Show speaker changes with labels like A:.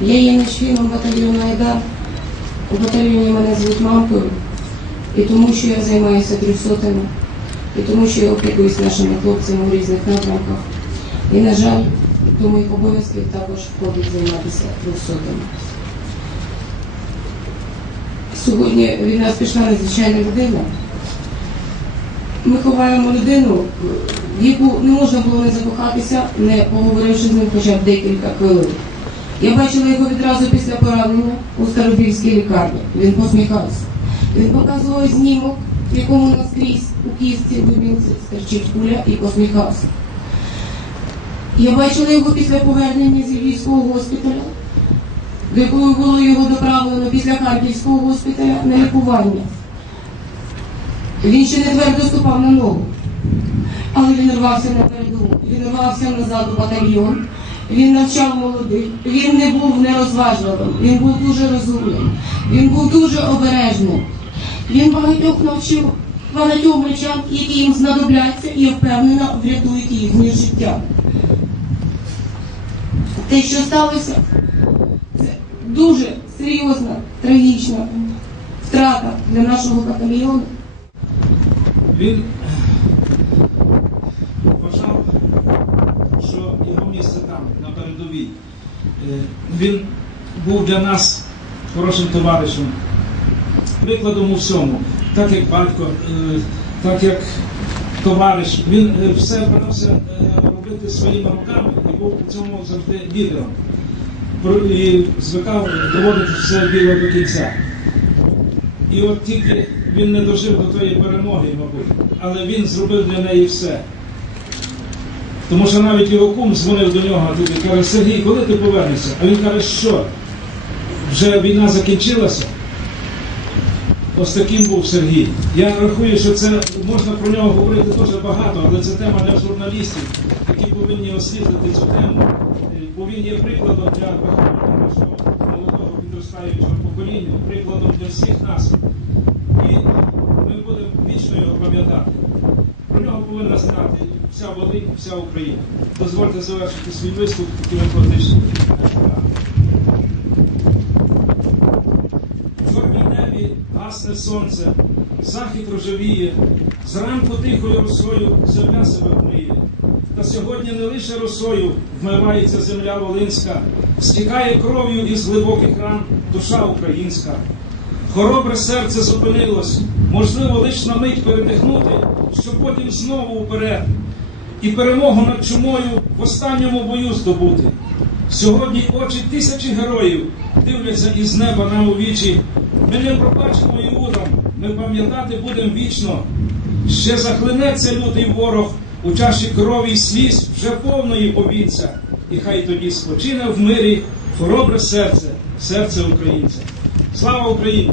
A: Я є членом батальйону Айдар. У батальйоні мене звуть мамкою. І тому, що я займаюся трьохсотами, і тому, що я опікуюсь нашими хлопцями у різних напрямках. І, на жаль, до моїх обов'язків також входить займатися трьохсотами. Сьогодні від нас пішла надзвичайна людина. Ми ховаємо людину, в яку не можна було не закохатися, не поговоривши з ним хоча б декілька хвилин. Я бачила його відразу після поранення у Старобільській лікарні. Він посміхався. Він показував знімок, в якому наскрізь у кістці дубінці стерчить куля і посміхався. Я бачила його після повернення з Львівського госпіталя, до якого було його доправлено після Харківського госпіталя на лікування. Він ще не твердо ступав на ногу, але він рвався на передову, він рвався назад у батальйон, він навчав молодих, він не був нерозважливим, він був дуже розумним, він був дуже обережним. Він багатьох навчив багатьом речам, які їм знадобляться і впевнено врятують їхнє життя. Те, що сталося, це дуже серйозна, трагічна втрата для нашого батальйону.
B: Він Він був для нас хорошим товаришем, прикладом у всьому, так як батько, е, так як товариш. Він е, все брався е, робити своїми руками і був у цьому завжди лідером. І звикав доводити все діло до кінця. І от тільки він не дожив до тої перемоги, мабуть, але він зробив для неї все. Тому що навіть його кум дзвонив до нього і каже, Сергій, коли ти повернешся? А він каже, що? Вже війна закінчилася? Ось таким був Сергій. Я рахую, що це можна про нього говорити дуже багато, але це тема для журналістів, які повинні освітлити цю тему. Бо він є прикладом для виховання нашого молодого підростаючого покоління, прикладом для всіх нас. І ми будемо вічно його пам'ятати. Про нього повинна знати вся Волинь, вся Україна. Дозвольте завершити свій виступ такими поетичними. В чорній небі гасне сонце, захід рожевіє, зранку тихою росою земля себе вмиє. Та сьогодні не лише росою вмивається земля Волинська, стікає кров'ю із глибоких ран душа українська. Хоробре серце зупинилось, можливо, лиш на мить передихнути, щоб потім знову вперед. І перемогу над чумою в останньому бою здобути. Сьогодні очі тисячі героїв дивляться із неба нам у вічі. Ми не пробачимо Іудам, ми пам'ятати будемо вічно. Ще захлинеться лютий ворог у чаші крові й сліз вже повної повінця. І хай тоді спочине в мирі хоробре серце, серце українця. Слава Україні!